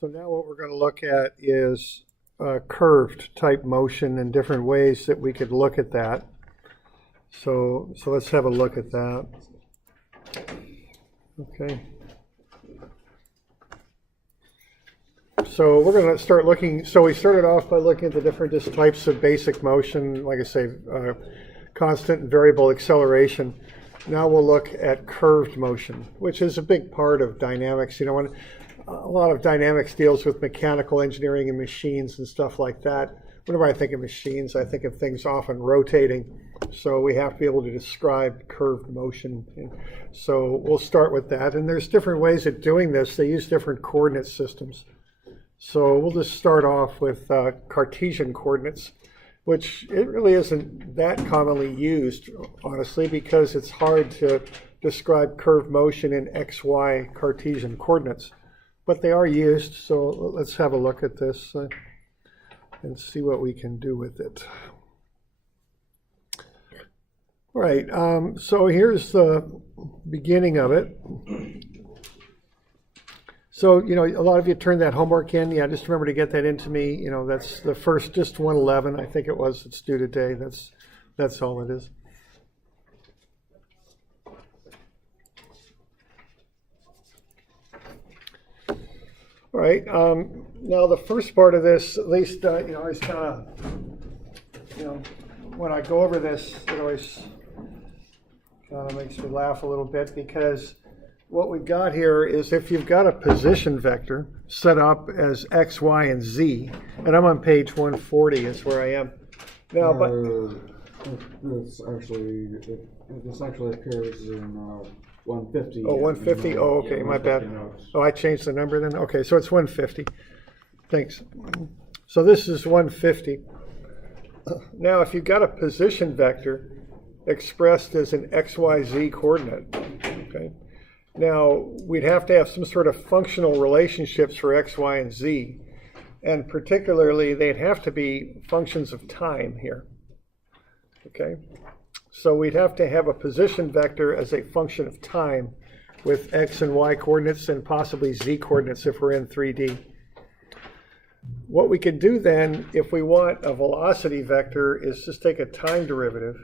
So now what we're going to look at is curved type motion and different ways that we could look at that. So let's have a look at that. Okay. So we're going to start looking, so we started off by looking at the different just types of basic motion, like I say, constant and variable acceleration. Now we'll look at curved motion, which is a big part of dynamics. You know, when a lot of dynamics deals with mechanical engineering and machines and stuff like that. Whenever I think of machines, I think of things often rotating. So we have to be able to describe curved motion. So we'll start with that. And there's different ways of doing this. They use different coordinate systems. So we'll just start off with Cartesian coordinates, which it really isn't that commonly used, honestly, because it's hard to describe curved motion in XY Cartesian coordinates. But they are used, so let's have a look at this and see what we can do with it. All right, so here's the beginning of it. So, you know, a lot of you turned that homework in. Yeah, just remember to get that into me. You know, that's the first, just 111, I think it was, it's due today. That's all it is. All right, now the first part of this, at least, you know, I always kind of, you know, when I go over this, it always kind of makes me laugh a little bit, because what we've got here is if you've got a position vector set up as x, y, and z, and I'm on page 140 is where I am. Now, but this actually appears in 150. Oh, 150? Oh, okay, my bad. Oh, I changed the number then? Okay, so it's 150. Thanks. So this is 150. Now, if you've got a position vector expressed as an XYZ coordinate, okay, now we'd have to have some sort of functional relationships for X, Y, and Z. And particularly, they'd have to be functions of time here. Okay? So we'd have to have a position vector as a function of time with X and Y coordinates and possibly Z coordinates if we're in 3D. What we could do then, if we want a velocity vector, is just take a time derivative.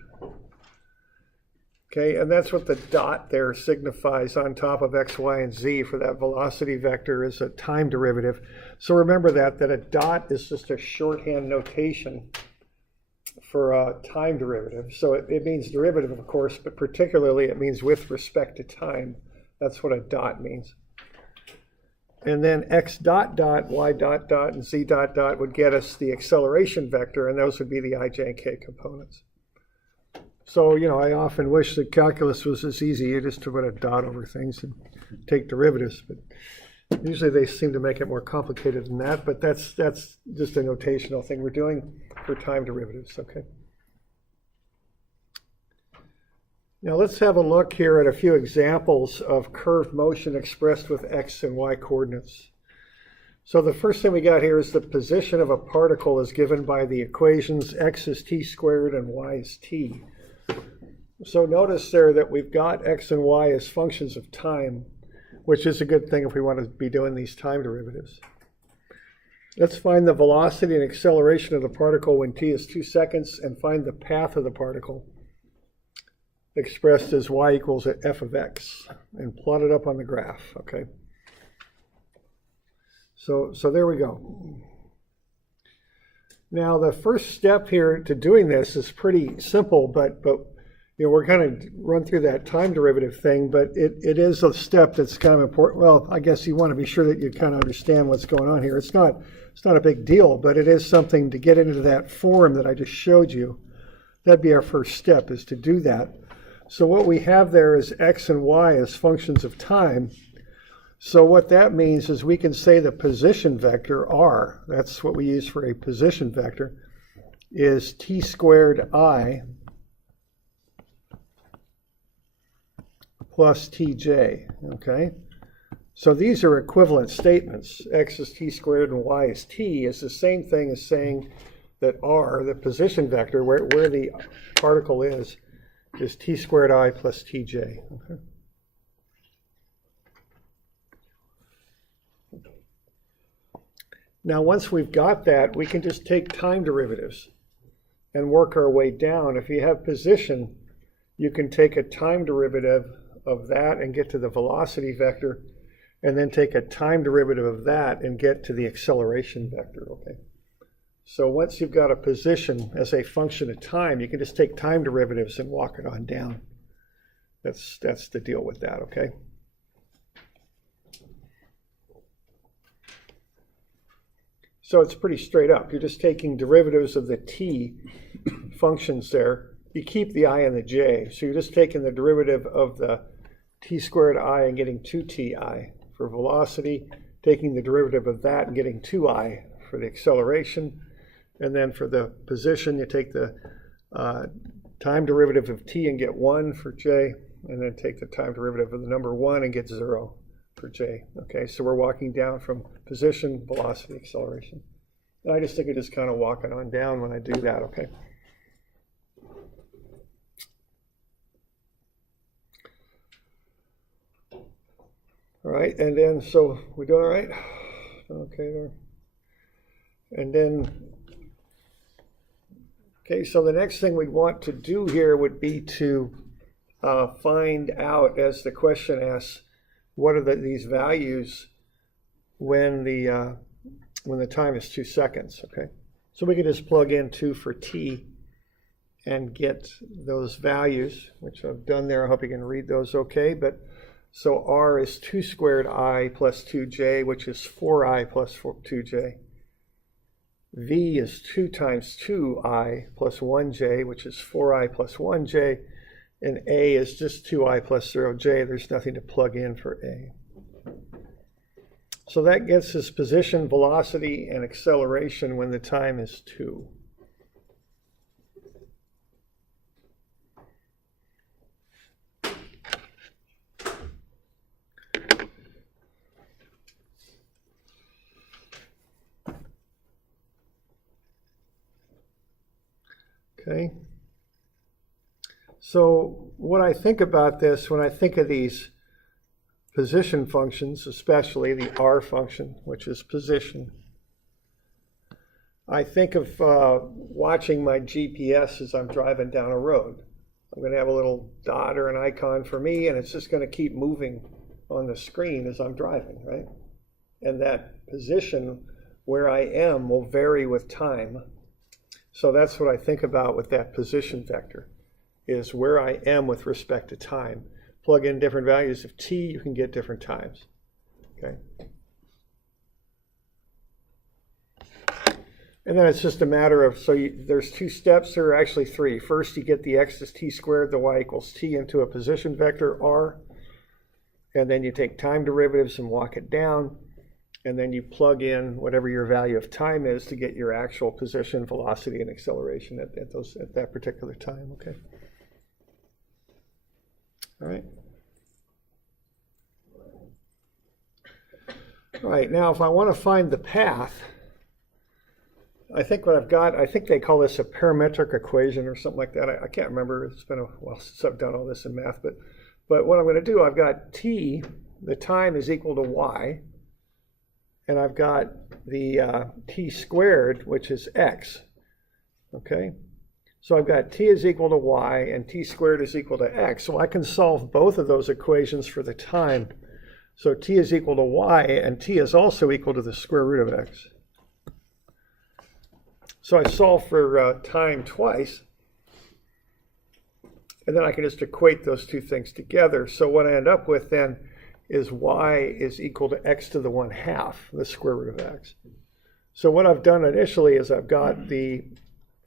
Okay, and that's what the dot there signifies on top of X, Y, and Z for that velocity vector is a time derivative. So remember that a dot is just a shorthand notation for a time derivative. So it means derivative, of course, but particularly it means with respect to time. That's what a dot means. And then x dot dot, y dot dot, and z dot dot would get us the acceleration vector, and those would be the I, J, and K components. So, you know, I often wish that calculus was this easy. You just put a dot over things and take derivatives, but usually they seem to make it more complicated than that, but that's just a notational thing we're doing for time derivatives, okay? Now let's have a look here at a few examples of curved motion expressed with X and Y coordinates. So the first thing we got here is the position of a particle is given by the equations X is t squared and Y is t. So notice there that we've got X and Y as functions of time, which is a good thing if we want to be doing these time derivatives. Let's find the velocity and acceleration of the particle when t is 2 seconds and find the path of the particle expressed as y equals f of x and plot it up on the graph, okay? So there we go. Now the first step here to doing this is pretty simple, but you know, we're kind of run through that time derivative thing, but it is a step that's kind of important. Well, I guess you want to be sure that you kind of understand what's going on here. It's not a big deal, but it is something to get into that form that I just showed you. That'd be our first step, is to do that. So what we have there is X and Y as functions of time. So what that means is we can say the position vector R, that's what we use for a position vector, is t squared I plus tj, okay? So these are equivalent statements. X is t squared and y is t is the same thing as saying that R, the position vector, where the particle is t squared I plus tj, okay? Now, once we've got that, we can just take time derivatives and work our way down. If you have position, you can take a time derivative of that and get to the velocity vector, and then take a time derivative of that and get to the acceleration vector, okay? So once you've got a position as a function of time, you can just take time derivatives and walk it on down. That's the deal with that, okay? So it's pretty straight up. You're just taking derivatives of the t functions there. You keep the I and the j. So you're just taking the derivative of the t squared I and getting 2ti for velocity, taking the derivative of that and getting 2i for the acceleration. And then for the position, you take the time derivative of t and get 1 for j, and then take the time derivative of the number 1 and get 0 for j. Okay, so we're walking down from position, velocity, acceleration. And I just think of just kind of walking on down when I do that, okay? All right, and then, so we doing all right? Okay there. And then, okay, so the next thing we want to do here would be to find out, as the question asks, what are these values when the time is 2 seconds, okay? So we can just plug in 2 for t and get those values, which I've done there. I hope you can read those okay. But so r is 2 squared I plus 2j, which is 4i plus 2j. V is 2 times 2i plus 1j, which is 4i plus 1j. And a is just 2i plus 0j. There's nothing to plug in for a. So that gets us position, velocity, and acceleration when the time is 2. Okay. So what I think about this, when I think of these position functions, especially the r function, which is position, I think of watching my GPS as I'm driving down a road. I'm going to have a little dot or an icon for me, and it's just going to keep moving on the screen as I'm driving, right? And that position where I am will vary with time. So that's what I think about with that position vector, is where I am with respect to time. Plug in different values of t, you can get different times, okay? And then it's just a matter of, so there's 2 steps, there are actually 3. First, you get the x is t squared, the y equals t into a position vector, r. And then you take time derivatives and walk it down. And then you plug in whatever your value of time is to get your actual position, velocity, and acceleration at that particular time, okay? All right. All right, now if I want to find the path, I think what I've got, I think they call this a parametric equation or something like that. I can't remember. It's been a while since I've done all this in math. But what I'm going to do, I've got t, the time is equal to y. And I've got the t squared, which is x, okay? So I've got t is equal to y and t squared is equal to x. So I can solve both of those equations for the time. So t is equal to y and t is also equal to the square root of x. So I solve for time twice. And then I can just equate those two things together. So what I end up with then is y is equal to x to the 1/2, the square root of x. So what I've done initially is I've got the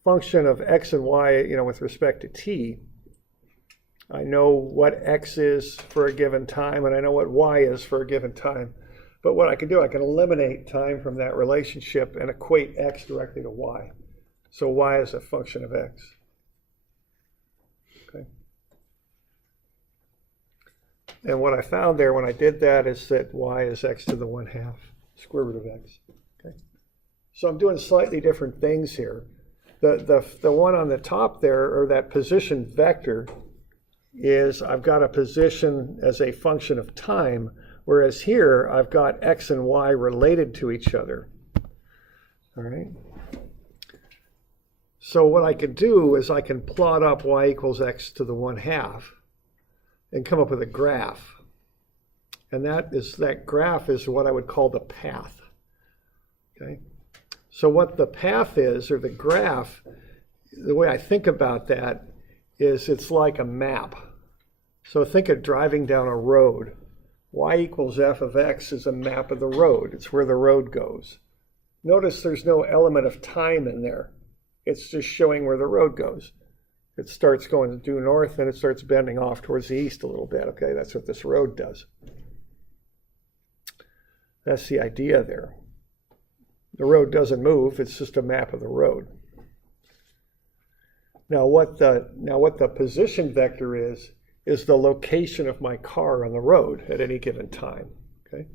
function of x and y, with respect to t. I know what x is for a given time, and I know what y is for a given time. But what I can do, I can eliminate time from that relationship and equate x directly to y. So y is a function of x. Okay. And what I found there when I did that is that y is x to the 1/2, square root of x. Okay. So I'm doing slightly different things here. The one on the top there, or that position vector, is I've got a position as a function of time, whereas here I've got x and y related to each other. All right. So what I can do is I can plot up y equals x to the 1/2 and come up with a graph. And that graph is what I would call the path. Okay. So what the path is, or the graph, the way I think about that is it's like a map. So think of driving down a road. Y equals f of x is a map of the road. It's where the road goes. Notice there's no element of time in there. It's just showing where the road goes. It starts going due north and it starts bending off towards the east a little bit. Okay, that's what this road does. That's the idea there. The road doesn't move, it's just a map of the road. Now what the position vector is the location of my car on the road at any given time. Okay?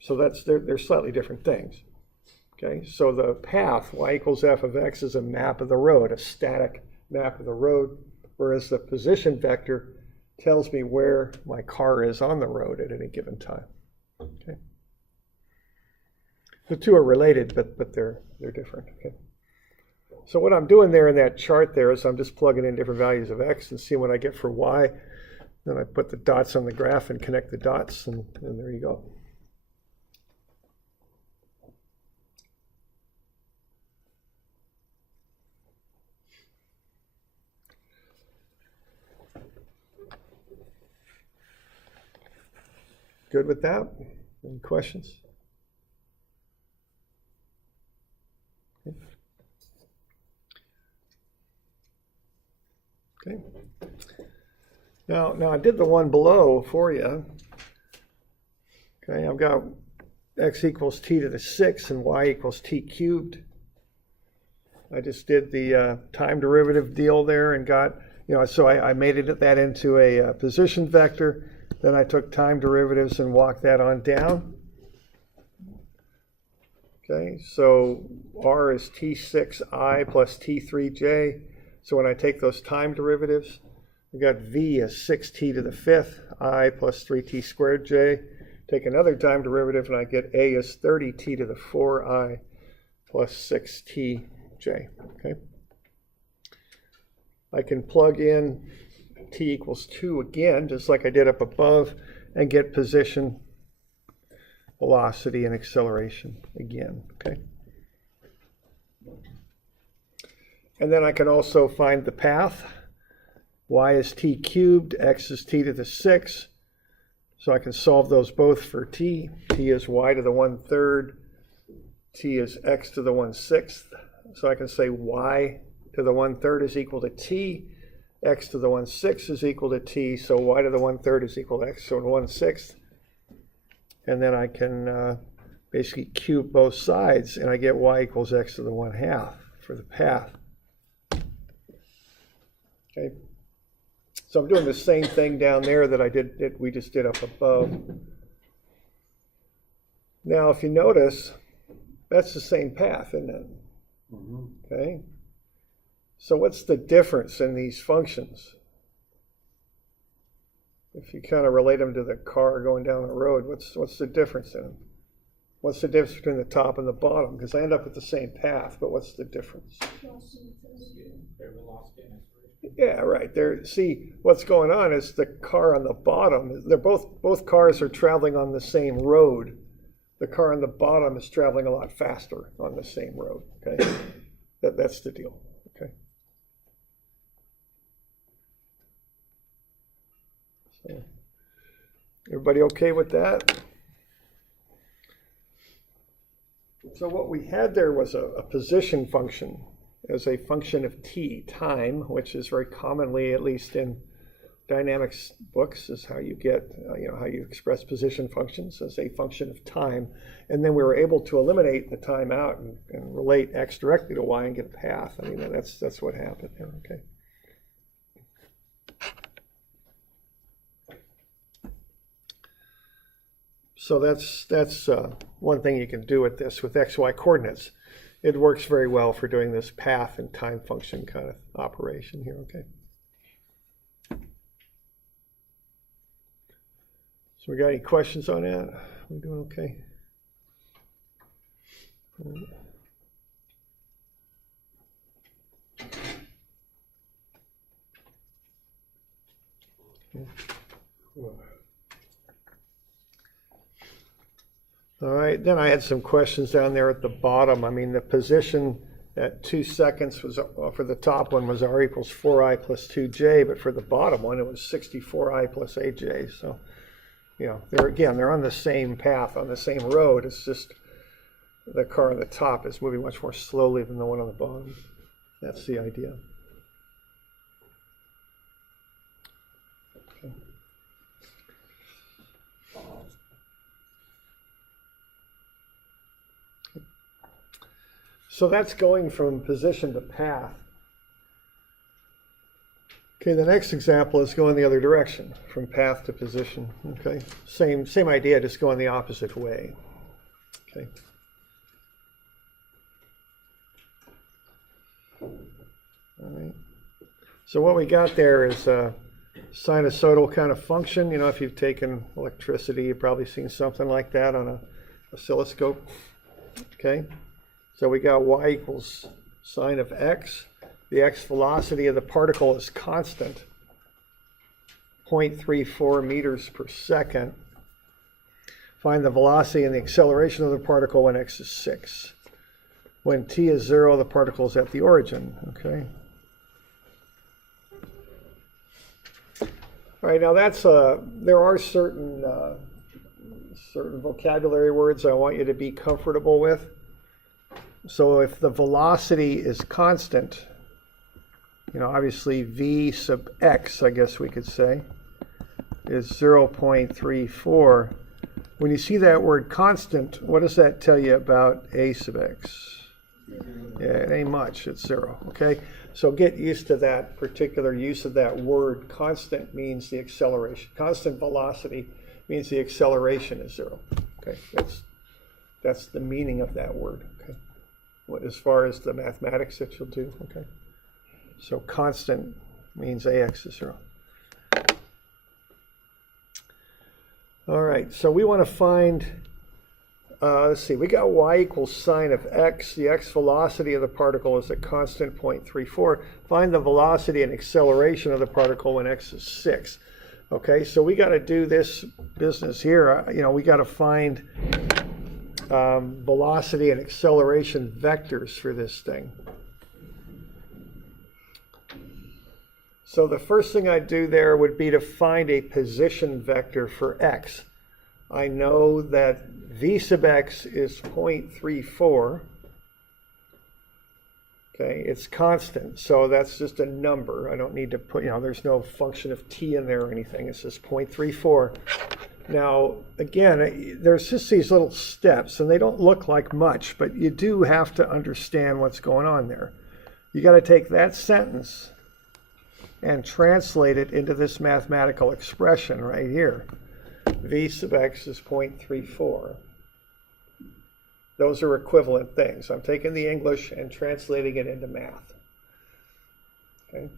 So they're slightly different things. Okay, so the path, y equals f of x, is a map of the road, a static map of the road, whereas the position vector tells me where my car is on the road at any given time. Okay. The two are related, but they're different. Okay. So what I'm doing there in that chart there is I'm just plugging in different values of x and seeing what I get for y. Then I put the dots on the graph and connect the dots, and there you go. Good with that? Any questions? Okay. Now I did the one below for you. Okay, I've got x equals t to the 6 and y equals t cubed. I just did the time derivative deal there and got, so I made that into a position vector. Then I took time derivatives and walked that on down. Okay, so r is t6i plus t3j. So when I take those time derivatives, we got v as 6t to the 5th, I plus 3t squared j. Take another time derivative and I get a is 30t to the 4i plus 6tj. Okay. I can plug in t equals 2 again, just like I did up above, and get position, velocity, and acceleration again. Okay. And then I can also find the path. Y is t cubed, x is t to the 6. So I can solve those both for t. T is y to the 1/3. T is x to the 1/6. So I can say y to the 1/3 is equal to t. X to the 1/6 is equal to t. So y to the 1/3 is equal to x to the 1/6. And then I can basically cube both sides, and I get y equals x to the 1/2 for the path. Okay. So I'm doing the same thing down there that we just did up above. Now, if you notice, that's the same path, isn't it? Mm-hmm. Okay. So what's the difference in these functions? If you kind of relate them to the car going down the road, what's the difference in them? What's the difference between the top and the bottom? Because I end up with the same path, but what's the difference? Yeah, right. There. See, what's going on is the car on the bottom. They're both cars are traveling on the same road. The car on the bottom is traveling a lot faster on the same road. Okay, that's the deal. Okay. So, everybody okay with that? So what we had there was a position function as a function of t, time, which is very commonly, at least in dynamics books, is how you get, how you express position functions as a function of time. And then we were able to eliminate the time out and relate x directly to y and get a path. I mean, that's what happened there, okay. So that's one thing you can do with this, with xy coordinates. It works very well for doing this path and time function kind of operation here, okay? So we got any questions on that? We doing okay? All right, then I had some questions down there at the bottom. I mean, the position at 2 seconds was, for the top one was r equals 4i plus 2j, but for the bottom one it was 64i plus 8j. So, you know, they're on the same path, on the same road. It's just the car on the top is moving much more slowly than the one on the bottom. That's the idea. Okay. So that's going from position to path. Okay, the next example is going the other direction, from path to position. Okay, same idea, just going the opposite way. Okay. All right. So what we got there is a sinusoidal kind of function. You know, if you've taken electricity, you've probably seen something like that on an oscilloscope. Okay. So we got y equals sine of x. The x velocity of the particle is constant, 0.34 meters per second. Find the velocity and the acceleration of the particle when x is 6. When t is 0, the particle is at the origin. Okay. All right. Now that's there are certain vocabulary words I want you to be comfortable with. So if the velocity is constant, you know, obviously v sub x, I guess we could say, is 0.34. When you see that word constant, what does that tell you about a sub x? Yeah, it ain't much, it's 0, okay? So get used to that particular use of that word. Constant means the acceleration. Constant velocity means the acceleration is 0, okay? That's the meaning of that word, okay? As far as the mathematics that you'll do, okay? So constant means ax is 0. All right, so we want to find, let's see, we got y equals sine of x. The x velocity of the particle is a constant 0.34. Find the velocity and acceleration of the particle when x is 6. Okay, so we got to do this business here. You know, we got to find velocity and acceleration vectors for this thing. So the first thing I'd do there would be to find a position vector for x. I know that v sub x is 0.34. Okay, it's constant, so that's just a number. I don't need to put, you know, there's no function of t in there or anything. It's just 0.34. Now, again, there's just these little steps, and they don't look like much, but you do have to understand what's going on there. You got to take that sentence and translate it into this mathematical expression right here. V sub x is 0.34. Those are equivalent things. I'm taking the English and translating it into math. Okay.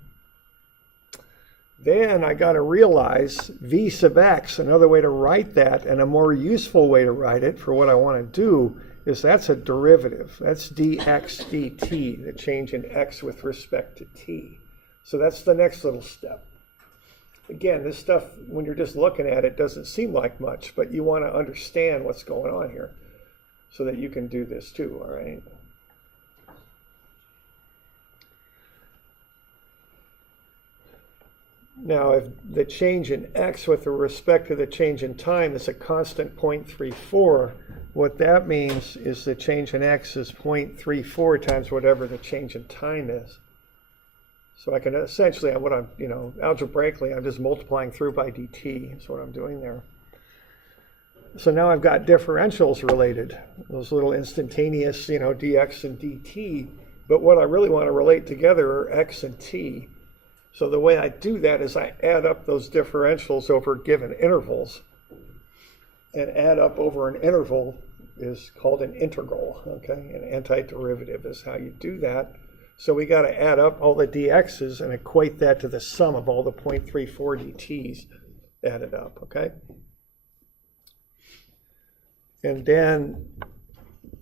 Then I got to realize v sub x, another way to write that, and a more useful way to write it for what I want to do, is that's a derivative. That's dx dt, the change in x with respect to t. So that's the next little step. Again, this stuff, when you're just looking at it, doesn't seem like much, but you want to understand what's going on here so that you can do this too, all right? Now, if the change in x with respect to the change in time is a constant 0.34, what that means is the change in x is 0.34 times whatever the change in time is. So I can essentially, what I'm, you know, algebraically, I'm just multiplying through by dt is what I'm doing there. So now I've got differentials related, those little instantaneous, you know, dx and dt. But what I really want to relate together are x and t. So the way I do that is I add up those differentials over given intervals. And add up over an interval is called an integral, okay? An antiderivative is how you do that. So we got to add up all the dx's and equate that to the sum of all the 0.34 dt's added up, okay? And then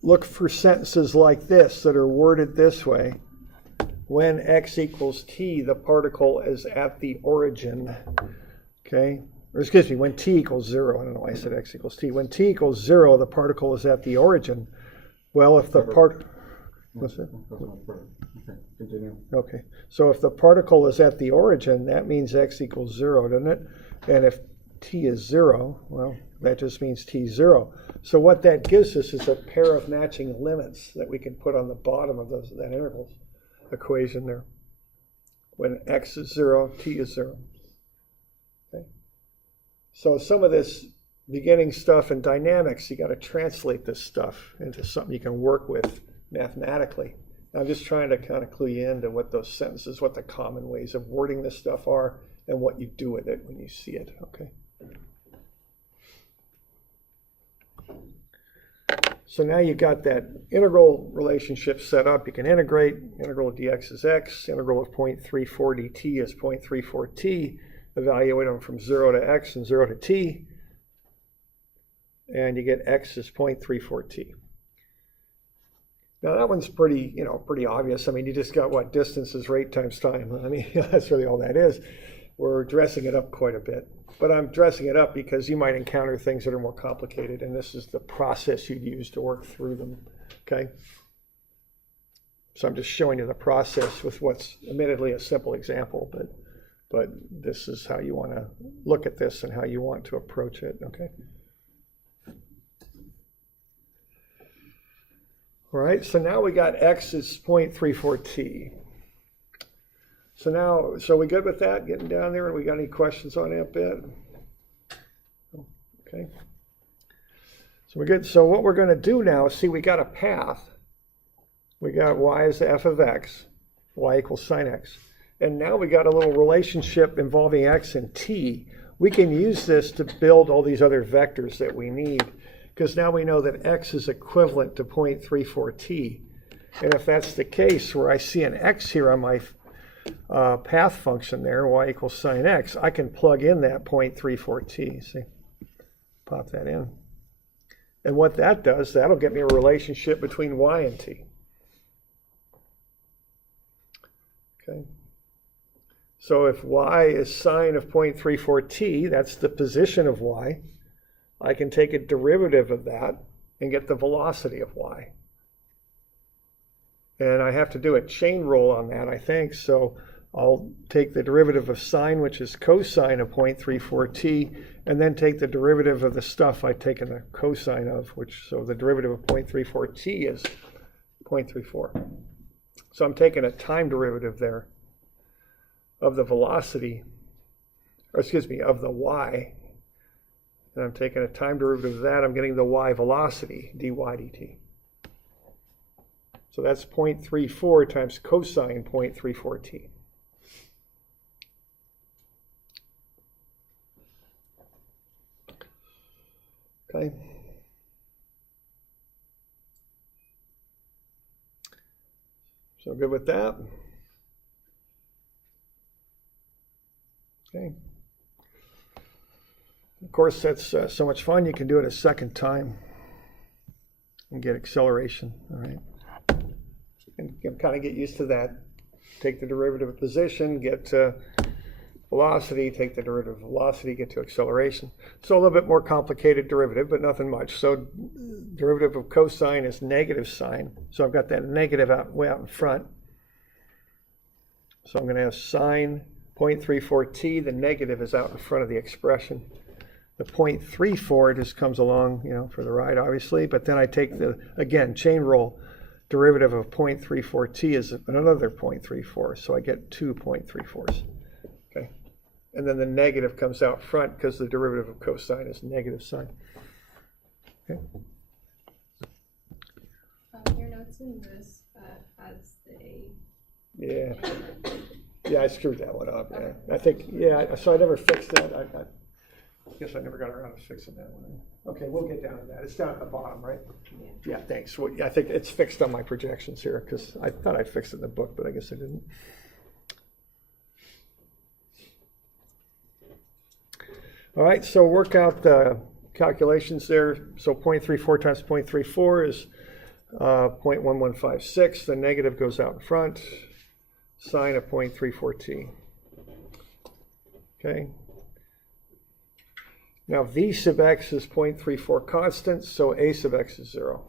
look for sentences like this that are worded this way. When x equals t, the particle is at the origin. Okay? Or excuse me, when t equals 0. I don't know why I said x equals t. When t equals 0, the particle is at the origin. Well, if the what's that? Okay, continue. Okay, so if the particle is at the origin, that means x equals 0, doesn't it? And if t is 0, well, that just means t is 0. So what that gives us is a pair of matching limits that we can put on the bottom of that interval equation there. When x is 0, t is 0. Okay. So some of this beginning stuff in dynamics, you got to translate this stuff into something you can work with mathematically. I'm just trying to kind of clue you into what those sentences, what the common ways of wording this stuff are, and what you do with it when you see it, okay? So now you got that integral relationship set up. You can integrate. Integral of dx is x. Integral of 0.34 dt is 0.34 t. Evaluate them from 0 to x and 0 to t. And you get x is 0.34 t. Now that one's pretty, pretty obvious. I mean, you just got what? Distance is rate times time. I mean, that's really all that is. We're dressing it up quite a bit. But I'm dressing it up because you might encounter things that are more complicated, and this is the process you'd use to work through them, okay? So I'm just showing you the process with what's admittedly a simple example, but this is how you want to look at this and how you want to approach it, okay? All right, so now we got x is 0.34 t. So we good with that, getting down there? We got any questions on that bit? Okay. So we're good. So what we're going to do now is see we got a path. We got y is the f of x, y equals sine x. And now we got a little relationship involving x and t. We can use this to build all these other vectors that we need, because now we know that x is equivalent to 0.34 t. And if that's the case, where I see an x here on my path function there, y equals sine x, I can plug in that 0.34 t. See, pop that in. And what that does, that'll get me a relationship between y and t. Okay. So if y is sine of 0.34 t, that's the position of y, I can take a derivative of that and get the velocity of y. And I have to do a chain rule on that, I think. So I'll take the derivative of sine, which is cosine of 0.34 t, and then take the derivative of the stuff I've taken the cosine of, so the derivative of 0.34 t is 0.34. So I'm taking a time derivative there of the velocity, or excuse me, of the y. And I'm taking a time derivative of that. I'm getting the y velocity, dy dt. So that's 0.34 times cosine 0.34 t. Okay. So good with that? Okay. Of course, that's so much fun. You can do it a second time and get acceleration. All right. And kind of get used to that. Take the derivative of position, get to velocity, take the derivative of velocity, get to acceleration. So a little bit more complicated derivative, but nothing much. So derivative of cosine is negative sine. So I've got that negative way out in front. So I'm going to have sine 0.34 t. The negative is out in front of the expression. The 0.34 just comes along, for the ride, obviously. But then I take the, again, chain rule. Derivative of 0.34 t is another 0.34, so I get 2 0.34s. Okay, and then the negative comes out front because the derivative of cosine is negative sine. Okay. Your notes in this has the Yeah, I screwed that one up. Yeah, I think so I never fixed that. I guess I never got around to fixing that one. Okay, we'll get down to that. It's down at the bottom, right? Yeah, thanks. Well, I think it's fixed on my projections here because I thought I fixed it in the book, but I guess I didn't. All right, so work out the calculations there. So 0.34 times 0.34 is 0.1156, the negative goes out in front, sine of 0.34t. Okay. Now v sub x is 0.34 constant, so a sub x is 0.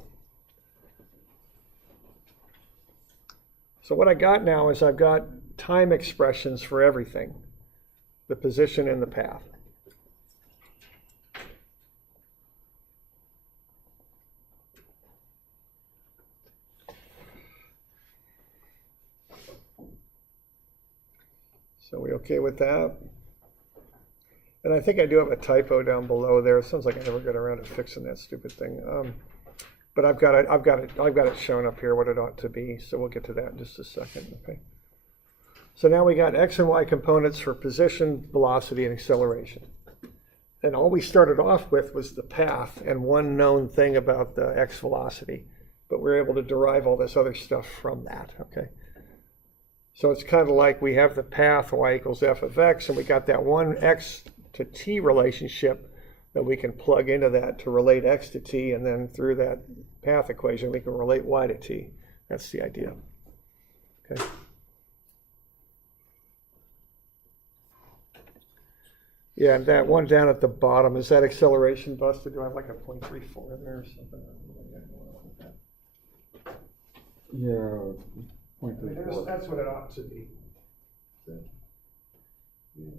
So what I got now is I've got time expressions for everything, the position and the path. So we okay with that? And I think I do have a typo down below there. It sounds like I never got around to fixing that stupid thing. But I've got it shown up here what it ought to be. So we'll get to that in just a second. Okay. So now we got x and y components for position, velocity, and acceleration. And all we started off with was the path and one known thing about the x velocity. But we're able to derive all this other stuff from that. Okay. So it's kind of like we have the path y equals f of x, and we got that one x to t relationship that we can plug into that to relate x to t, and then through that path equation we can relate y to t. That's the idea. Okay. Yeah, and that one down at the bottom, is that acceleration busted? Do I have like a 0.34 in there or something? Yeah. That's what it ought to be. Yeah,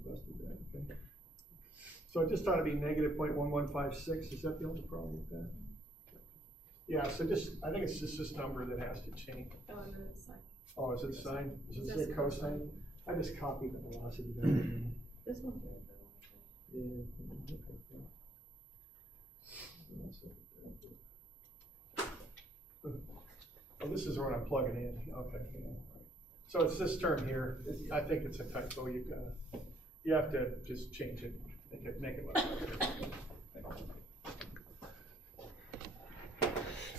busted that. Okay. So it just ought to be negative 0.1156. Is that the only problem with that? Yeah, so I think it's just this number that has to change. Oh, and then it's like, Oh, is it sine? Is it say cosine? I just copied the velocity down. this one's really good. Oh, this is where I'm plugging in. Okay. Yeah. So it's this term here. I think it's a typo. You have to just change it, make it look better.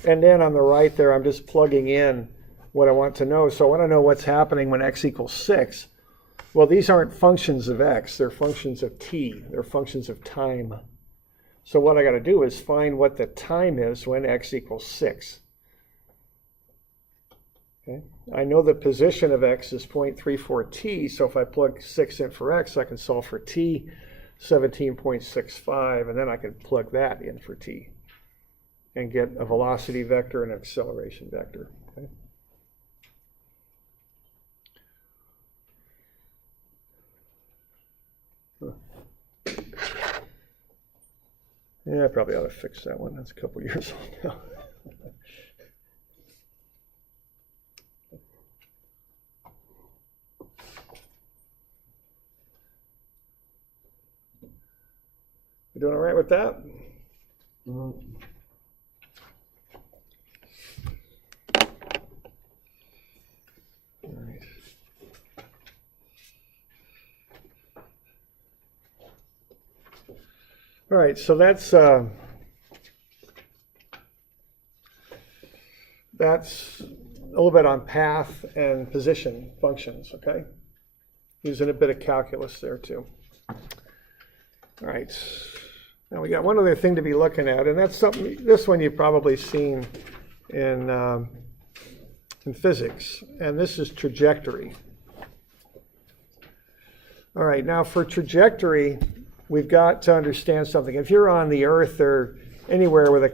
And then on the right there, I'm just plugging in what I want to know. So I want to know what's happening when x equals 6. Well, these aren't functions of x. They're functions of t. They're functions of time. So what I got to do is find what the time is when x equals 6. Okay. I know the position of x is 0.34t, so if I plug 6 in for x, I can solve for t, 17.65, and then I can plug that in for t and get a velocity vector and an acceleration vector. Okay. Yeah, I probably ought to fix that one. That's a couple years old now. You doing all right with that? All right. All right, so that's a little bit on path and position functions, okay? Using a bit of calculus there too. All right. Now we got one other thing to be looking at, and that's something. This one you've probably seen in physics, and this is trajectory. All right. Now for trajectory, we've got to understand something. If you're on the Earth or anywhere with a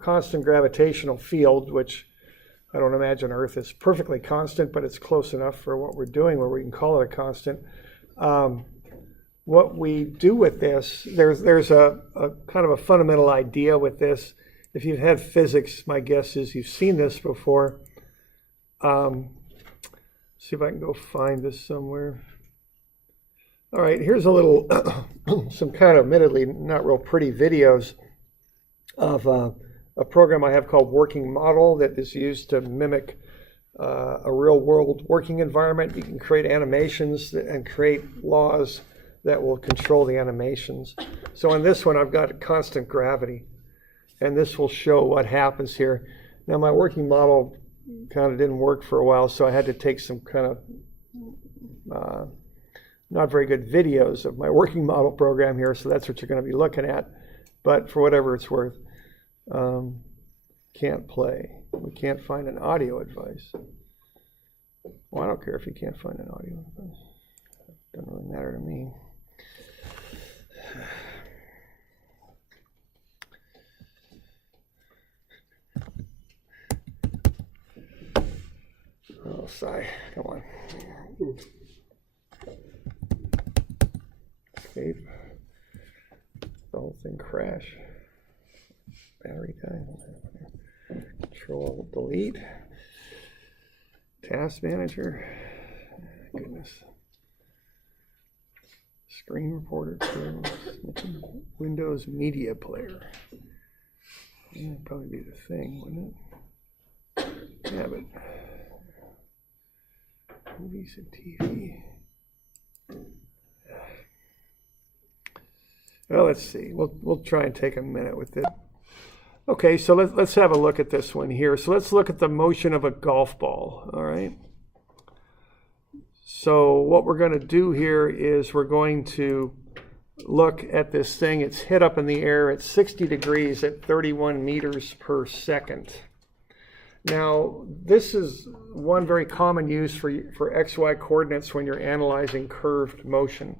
constant gravitational field, which I don't imagine Earth is perfectly constant, but it's close enough for what we're doing where we can call it a constant. What we do with this, there's a kind of a fundamental idea with this. If you've had physics, my guess is you've seen this before. See if I can go find this somewhere. All right, here's a little, some kind of admittedly not real pretty videos of a program I have called Working Model that is used to mimic a real world working environment. You can create animations and create laws that will control the animations. So on this one, I've got constant gravity, and this will show what happens here. Now my working model kind of didn't work for a while, so I had to take some kind of not very good videos of my working model program here, so that's what you're going to be looking at, but for whatever it's worth. can't play. We can't find an audio advice. Well, I don't care if you can't find an audio advice. Doesn't really matter to me. Oh, sigh. Come on. Escape. The whole thing crash. Battery time. Control delete. Task manager. Goodness. Screen reporter tools. Windows media player. Yeah, that'd probably be the thing, wouldn't it? Yeah, but movies and TV. Well, let's see. We'll try and take a minute with it. Okay, so let's have a look at this one here. So let's look at the motion of a golf ball. All right. So what we're going to do here is we're going to look at this thing. It's hit up in the air at 60 degrees at 31 meters per second. Now, this is one very common use for XY coordinates when you're analyzing curved motion.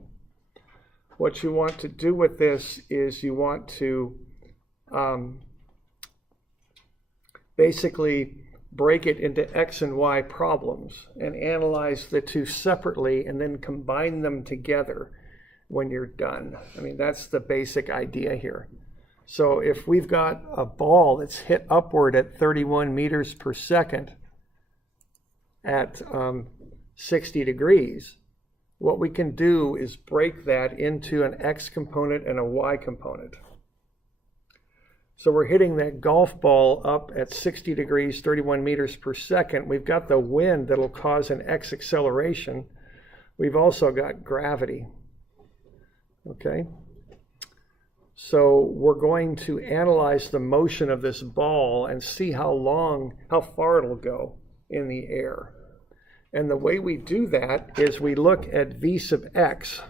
What you want to do with this is you want to basically break it into X and Y problems and analyze the two separately and then combine them together when you're done. I mean, that's the basic idea here. So if we've got a ball that's hit upward at 31 meters per second at 60 degrees, what we can do is break that into an X component and a Y component. So we're hitting that golf ball up at 60 degrees, 31 meters per second. We've got the wind that'll cause an X acceleration. We've also got gravity. Okay? So we're going to analyze the motion of this ball and see how far it'll go in the air. And the way we do that is we look at V sub x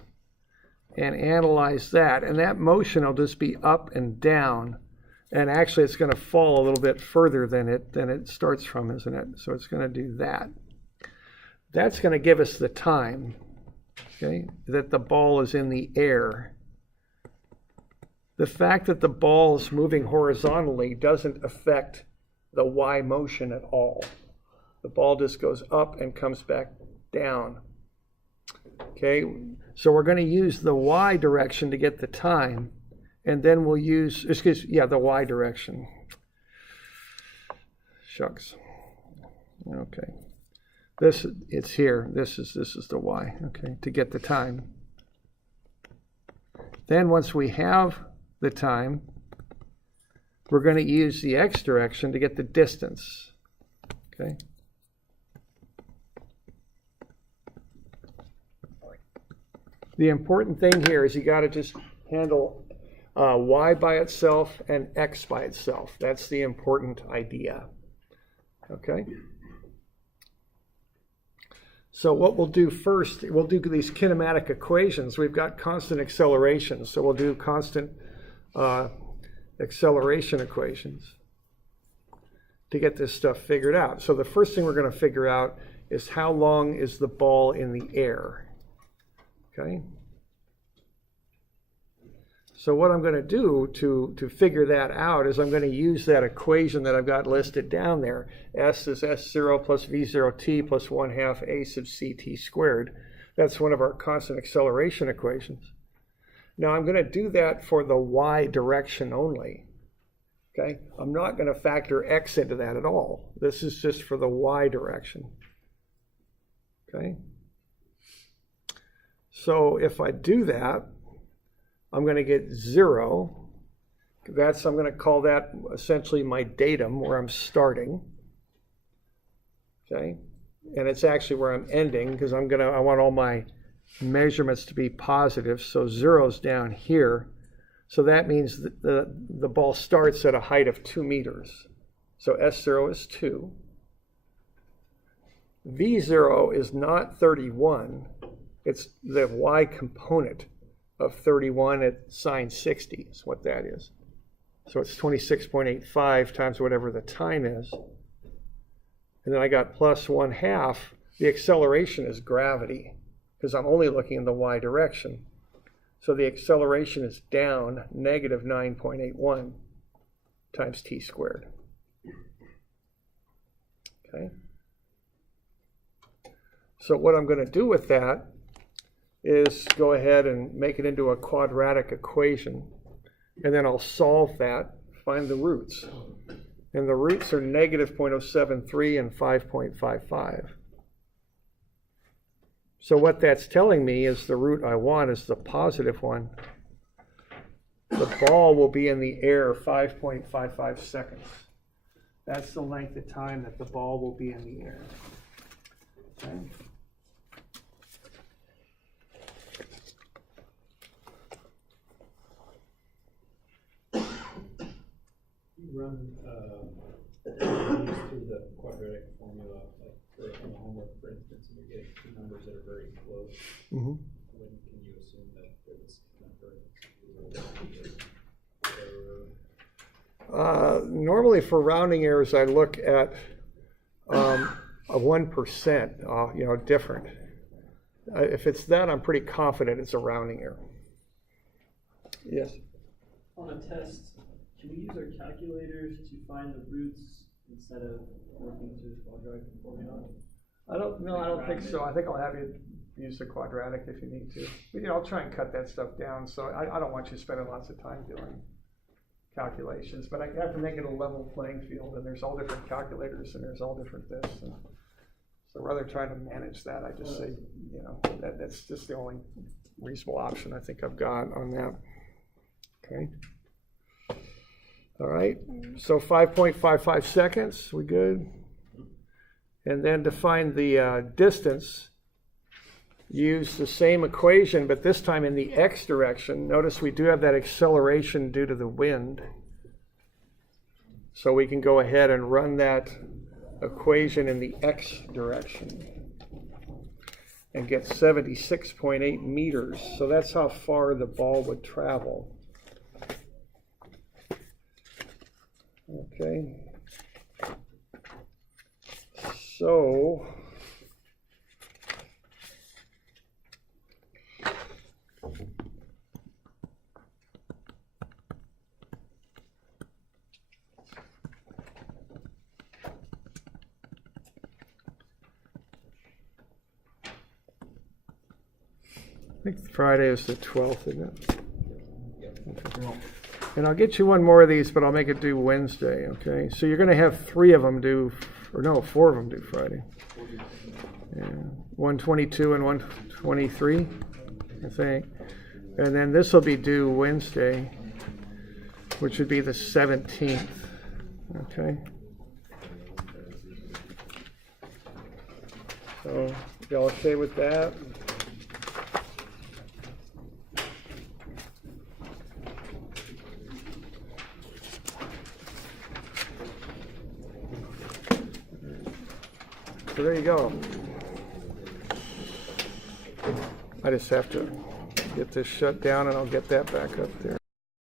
and analyze that. And that motion will just be up and down. And actually it's going to fall a little bit further than it starts from, isn't it? So it's going to do that. That's going to give us the time, okay, that the ball is in the air. The fact that the ball is moving horizontally doesn't affect the Y motion at all. The ball just goes up and comes back down. Okay, so we're going to use the Y direction to get the time, and then we'll use, the Y direction. Shucks. Okay, it's here. This is the Y. Okay, to get the time. Then once we have the time, we're going to use the X direction to get the distance. Okay. The important thing here is you got to just handle Y by itself and X by itself. That's the important idea. Okay? So what we'll do first, we'll do these kinematic equations. We've got constant acceleration, so we'll do constant acceleration equations to get this stuff figured out. So the first thing we're going to figure out is how long is the ball in the air. Okay. So what I'm going to do to figure that out is I'm going to use that equation that I've got listed down there. S is S0 plus V0t plus 1/2 a sub ct squared. That's one of our constant acceleration equations. Now I'm going to do that for the Y direction only. Okay. I'm not going to factor X into that at all. This is just for the Y direction. Okay. So if I do that, I'm going to get 0. I'm going to call that essentially my datum, where I'm starting. Okay, and it's actually where I'm ending, because I want all my measurements to be positive. So 0's down here. So that means that the ball starts at a height of 2 meters. So S0 is 2. V0 is not 31. It's the Y component of 31 at sine 60 is what that is. So it's 26.85 times whatever the time is. And then I got plus 1/2. The acceleration is gravity, because I'm only looking in the y direction. So the acceleration is down negative 9.81 times t squared. Okay. So what I'm going to do with that is go ahead and make it into a quadratic equation. And then I'll solve that, find the roots. And the roots are negative 0.073 and 5.55. So what that's telling me is the root I want is the positive one. The ball will be in the air 5.55 seconds. That's the length of time that the ball will be in the air. Okay. Run through the quadratic formula, like for on the homework, for instance, and you get two numbers that are very close. Mm-hmm. When can you assume that they're the same number? Normally for rounding errors, I look at a 1%, different. If it's that, I'm pretty confident it's a rounding error. Yes. On a test, can we use our calculators to find the roots instead of working through the quadratic formula? I don't think so. I think I'll have you use the quadratic if you need to. But, I'll try and cut that stuff down. So I don't want you spending lots of time doing calculations, but I have to make it a level playing field, and there's all different calculators, and there's all different this. And so rather than trying to manage that, I just say, that's just the only reasonable option I think I've got on that. Okay. All right, so 5.55 seconds, we good? And then to find the distance, use the same equation, but this time in the x direction. Notice we do have that acceleration due to the wind. So we can go ahead and run that equation in the x direction and get 76.8 meters. So that's how far the ball would travel. Okay, so I think Friday is the 12th, isn't it? Okay. And I'll get you one more of these, but I'll make it due Wednesday, okay? So you're going to have 3 of them due, or no, 4 of them due Friday. Yeah. 122 and 123, I think. And then this will be due Wednesday, which would be the 17th, okay? So, y'all okay with that? So there you go. I just have to get this shut down and I'll get that back up there.